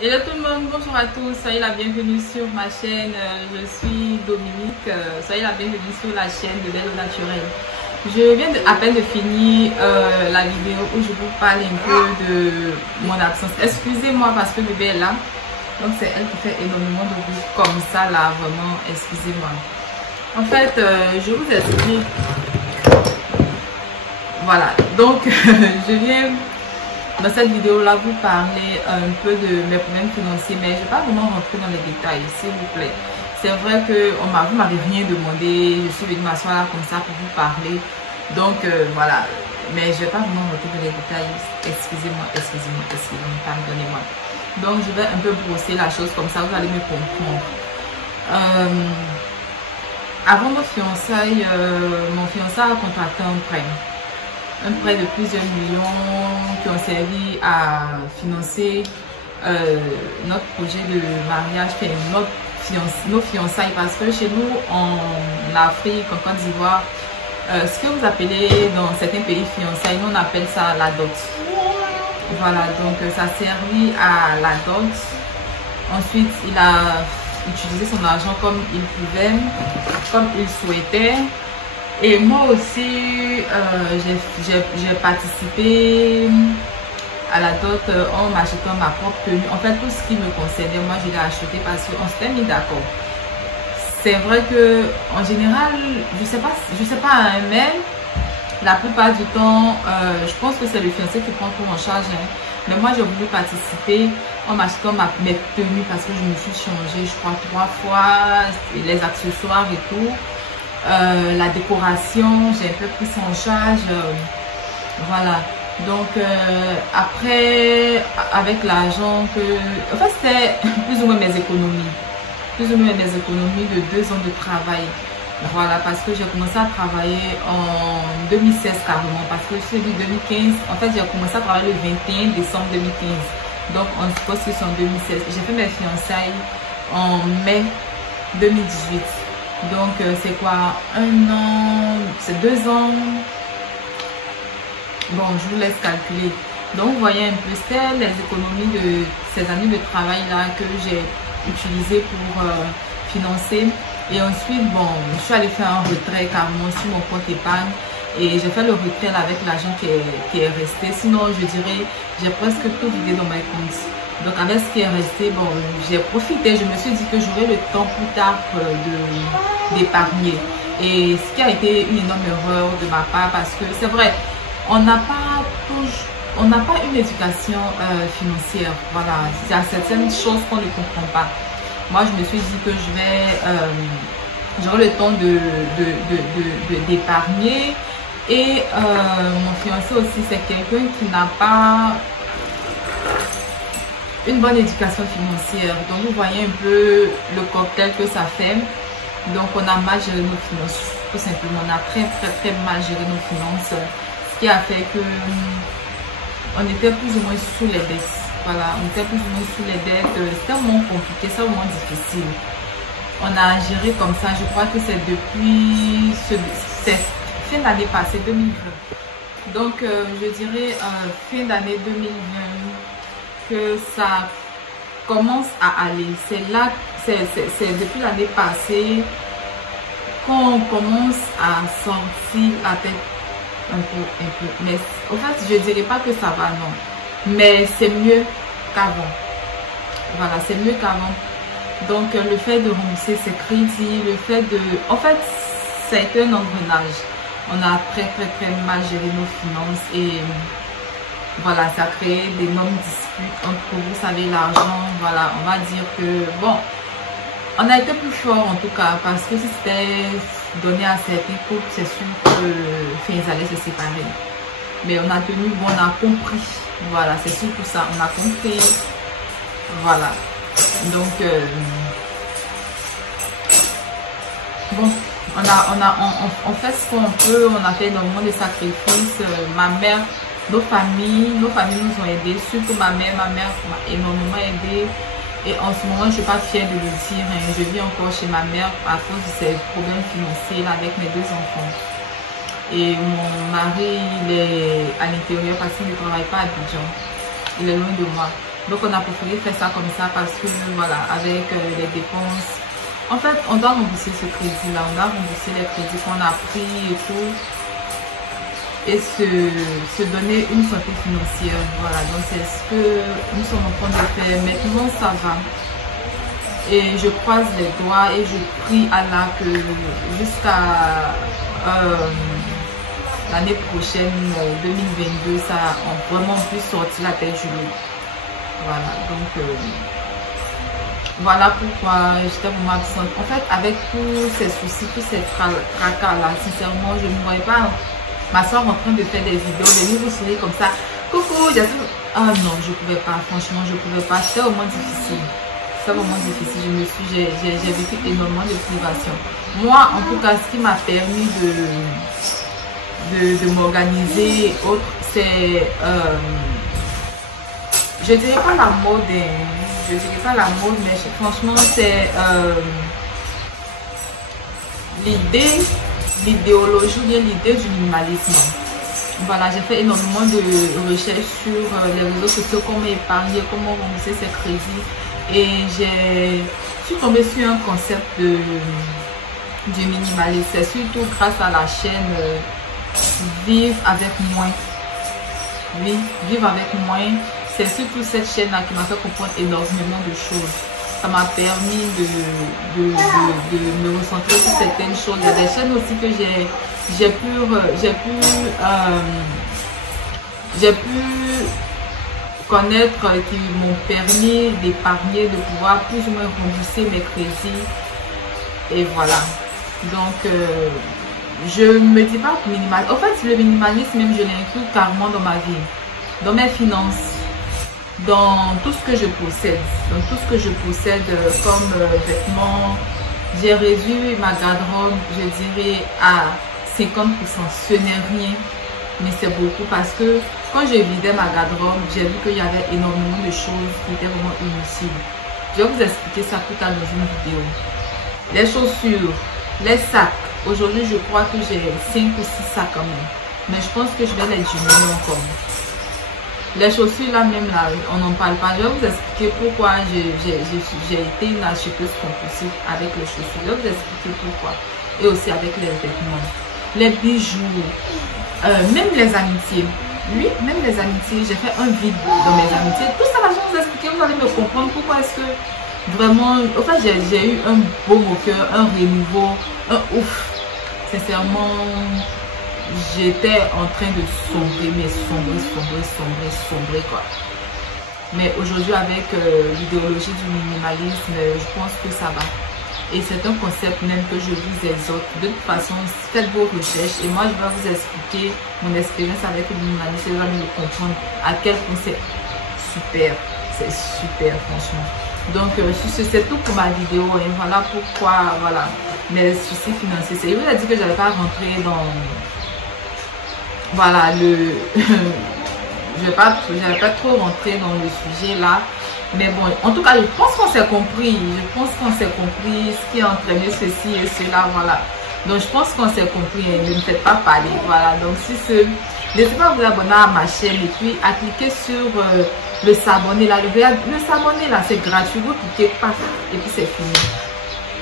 Hello tout le monde, bonjour à tous, soyez la bienvenue sur ma chaîne, je suis Dominique, soyez la bienvenue sur la chaîne de Belle Eau Naturelle. Je viens à peine de finir la vidéo où je vous parle un peu de mon absence. Excusez-moi parce que bébé est là, donc c'est elle qui fait énormément de bruit comme ça là, vraiment, excusez-moi. En fait, je vous explique, voilà, donc je viens dans cette vidéo là vous parler un peu de mes problèmes financiers, mais je ne vais pas vraiment rentrer dans les détails s'il vous plaît. C'est vrai que vous m'avez rien demandé, je suis venue m'asseoir là comme ça pour vous parler, donc voilà, mais je ne vais pas vraiment rentrer dans les détails. Excusez-moi, pardonnez-moi. Donc je vais un peu brosser la chose comme ça, vous allez me comprendre. Avant nos fiançailles, mon fiancé a contracté un prêt de plusieurs millions qui ont servi à financer notre projet de mariage, nos fiançailles, parce que chez nous en Afrique, en Côte d'Ivoire, ce que vous appelez dans certains pays fiançailles, nous on appelle ça la dot. Voilà, donc ça a servi à la dot. Ensuite, il a utilisé son argent comme il pouvait, comme il souhaitait. Et moi aussi, j'ai participé à la dot en m'achetant ma propre tenue. En fait, tout ce qui me concernait, moi, je l'ai acheté parce qu'on s'était mis d'accord. C'est vrai que en général, je sais pas, mais la plupart du temps, je pense que c'est le fiancé qui prend tout en charge. Hein. Mais moi, j'ai voulu participer en m'achetant mes tenues parce que je me suis changée, je crois, 3 fois, les accessoires et tout. La décoration, j'ai un peu pris ça en charge, voilà. Donc après, avec l'argent que, en fait, c'était plus ou moins mes économies, de 2 ans de travail, voilà, parce que j'ai commencé à travailler en 2016 carrément, parce que c'est du 2015, en fait j'ai commencé à travailler le 21 décembre 2015, donc on suppose que c'est en 2016. J'ai fait mes fiançailles en mai 2018. Donc c'est quoi, 1 an, c'est 2 ans, bon je vous laisse calculer. Donc vous voyez un peu, c'est les économies de ces années de travail là que j'ai utilisé pour financer. Et ensuite bon, je suis allée faire un retrait carrément sur mon compte épargne et j'ai fait le retrait là avec l'argent qui est resté. Sinon je dirais j'ai presque tout vidé dans mes comptes. Donc avec ce qui est resté, bon, j'ai profité, je me suis dit que j'aurai le temps plus tard d'épargner. Et ce qui a été une énorme erreur de ma part, parce que c'est vrai, on n'a pas une éducation financière. Voilà, il y a certaines choses qu'on ne comprend pas. Moi, je me suis dit que j'aurai le temps d'épargner. Et mon fiancé aussi, c'est quelqu'un qui n'a pas une bonne éducation financière. Donc vous voyez un peu le cocktail que ça fait. Donc on a mal géré nos finances, tout simplement. On a très mal géré nos finances, ce qui a fait que on était plus ou moins sous les dettes. Voilà, on était plus ou moins sous les dettes. C'était vraiment compliqué, c'était vraiment difficile. On a géré comme ça. Je crois que c'est depuis cette fin d'année passée 2020. Donc je dirais fin d'année 2020 que ça commence à aller. C'est là, c'est depuis l'année passée qu'on commence à sentir la tête un peu. Mais en fait, je dirais pas que ça va, non. Mais c'est mieux qu'avant. Voilà, c'est mieux qu'avant. Donc le fait de rembourser ses crédits, le fait de... En fait, ça a été un engrenage. On a très mal géré nos finances et... Voilà, ça crée d'énormes disputes entre, vous savez, l'argent. Voilà, on va dire que, bon, on a été plus fort en tout cas, parce que si c'était donné à certains couples, c'est sûr que ils allaient se séparer. Mais on a tenu, bon, on a compris. Voilà, c'est surtout ça, on a compris. Voilà. Donc, bon, on fait ce qu'on peut, on a fait énormément de sacrifices. Ma mère... Nos familles nous ont aidés, surtout ma mère m'a énormément aidé. Et en ce moment, je ne suis pas fière de le dire, hein. Je vis encore chez ma mère à cause de ces problèmes financiers là, avec mes 2 enfants. Et mon mari, il est à l'intérieur parce qu'il ne travaille pas à Abidjan. Il est loin de moi. Donc on a préféré faire ça comme ça parce que voilà, avec les dépenses, en fait on doit rembourser ce crédit là, on doit rembourser les crédits qu'on a pris et tout, et se donner une santé financière. Voilà, donc c'est ce que nous sommes en train de faire. Maintenant ça va. Et je croise les doigts et je prie Allah que jusqu'à l'année prochaine, 2022, ça a vraiment pu sortir la tête du lot. Voilà, donc voilà pourquoi j'étais vraiment absente. En fait, avec tous ces soucis, tous ces tracas là, sincèrement, je ne voyais pas ma soeur en train de faire des vidéos, de vous sourire comme ça. Coucou, ah non, je pouvais pas, franchement, je pouvais pas. C'était vraiment difficile. C'était vraiment difficile. J'ai vécu énormément de privations. Moi, en tout cas, ce qui m'a permis de m'organiser, autre, c'est, je dirais pas la mode, je dirais pas la mode, mais franchement, c'est l'idéologie, bien l'idée du minimalisme. Voilà, j'ai fait énormément de recherches sur les réseaux sociaux, comment épargner, comment rembourser ses crédits, et je suis tombée sur un concept du minimalisme. C'est surtout grâce à la chaîne Vivre avec moins. Oui, Vivre avec moins. C'est surtout cette chaîne-là qui m'a fait comprendre énormément de choses. Ça m'a permis de me recentrer sur certaines choses. Il y a des chaînes aussi que j'ai pu connaître, qui m'ont permis d'épargner, de pouvoir plus ou moins rembourser mes crédits. Et voilà. Donc, je me dis pas minimaliste. En fait, le minimalisme, même, je l'inclus carrément dans ma vie, dans mes finances, dans tout ce que je possède. Dans tout ce que je possède comme vêtements. J'ai réduit ma garde-robe, je dirais, à 50%. Ce n'est rien, mais c'est beaucoup parce que quand je vidais ma garde-robe, j'ai vu qu'il y avait énormément de choses qui étaient vraiment inutiles. Je vais vous expliquer ça plus tard dans une vidéo. Les chaussures, les sacs. Aujourd'hui, je crois que j'ai 5 ou 6 sacs quand même. Mais je pense que je vais les diminuer encore. Les chaussures là même là, on n'en parle pas. Je vais vous expliquer pourquoi j'ai été une acheteuse compulsive avec les chaussures. Je vais vous expliquer pourquoi. Et aussi avec les vêtements, les bijoux, même les amitiés. Oui, même les amitiés. J'ai fait un vide dans mes amitiés. Tout ça là, je vais vous expliquer. Vous allez me comprendre pourquoi est-ce que vraiment, en fait, j'ai eu un beau au cœur, un renouveau, un ouf. Sincèrement, j'étais en train de sombrer, mais sombrer quoi. Mais aujourd'hui, avec l'idéologie du minimalisme, je pense que ça va. Et c'est un concept même que je vous exhorte. De toute façon, faites vos recherches et moi, je vais vous expliquer mon expérience avec le minimalisme et vous allez me comprendre à quel point c'est super. C'est super, franchement. Donc, c'est tout pour ma vidéo. Et voilà pourquoi, voilà, mes soucis financiers. Je vous ai dit que je n'allais pas rentrer dans... Voilà, je vais pas trop rentrer dans le sujet là. Mais bon, en tout cas, je pense qu'on s'est compris. Je pense qu'on s'est compris ce qui a entraîné ceci et cela, voilà. Donc, je pense qu'on s'est compris. Ne me faites pas parler, voilà. Donc, n'hésitez pas à vous abonner à ma chaîne et puis à cliquer sur le s'abonner là. Le s'abonner là, c'est gratuit. Vous cliquez, paf, et puis c'est fini.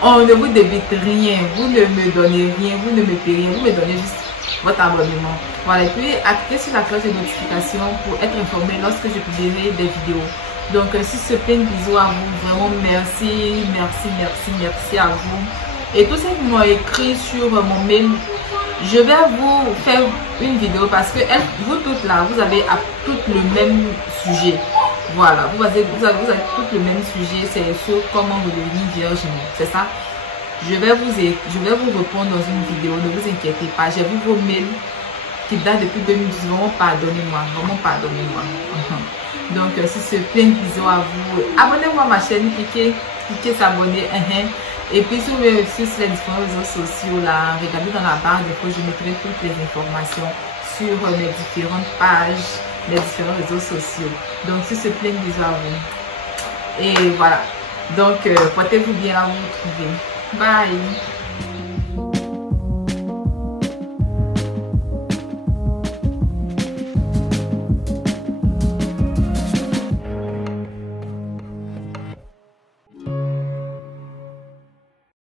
On ne vous débite rien. Vous ne me donnez rien. Vous ne me payez rien. Vous me donnez juste votre abonnement. Voilà, et puis activez sur la cloche de notification pour être informé lorsque je publierai des vidéos. Donc, si ce plein de bisous à vous, vraiment merci à vous. Et tous ceux qui m'ont écrit sur mon mail, je vais vous faire une vidéo parce que vous toutes là, vous avez toutes le même sujet. Voilà, vous avez toutes le même sujet, c'est sur comment vous devenir vierge, c'est ça. Je vais vous répondre dans une vidéo, ne vous inquiétez pas. J'ai vu vos mails qui datent depuis 2010. Vraiment, pardonnez-moi. Vraiment, pardonnez-moi. Donc, si c'est plein de bisous à vous, abonnez-vous à ma chaîne, cliquez s'abonner. Et puis, sur les différents réseaux sociaux, là, regardez dans la barre de page, je mettrai toutes les informations sur les différentes pages, les différents réseaux sociaux. Donc, si c'est plein de bisous à vous. Et voilà. Donc, portez-vous bien, à vous retrouver. Bye.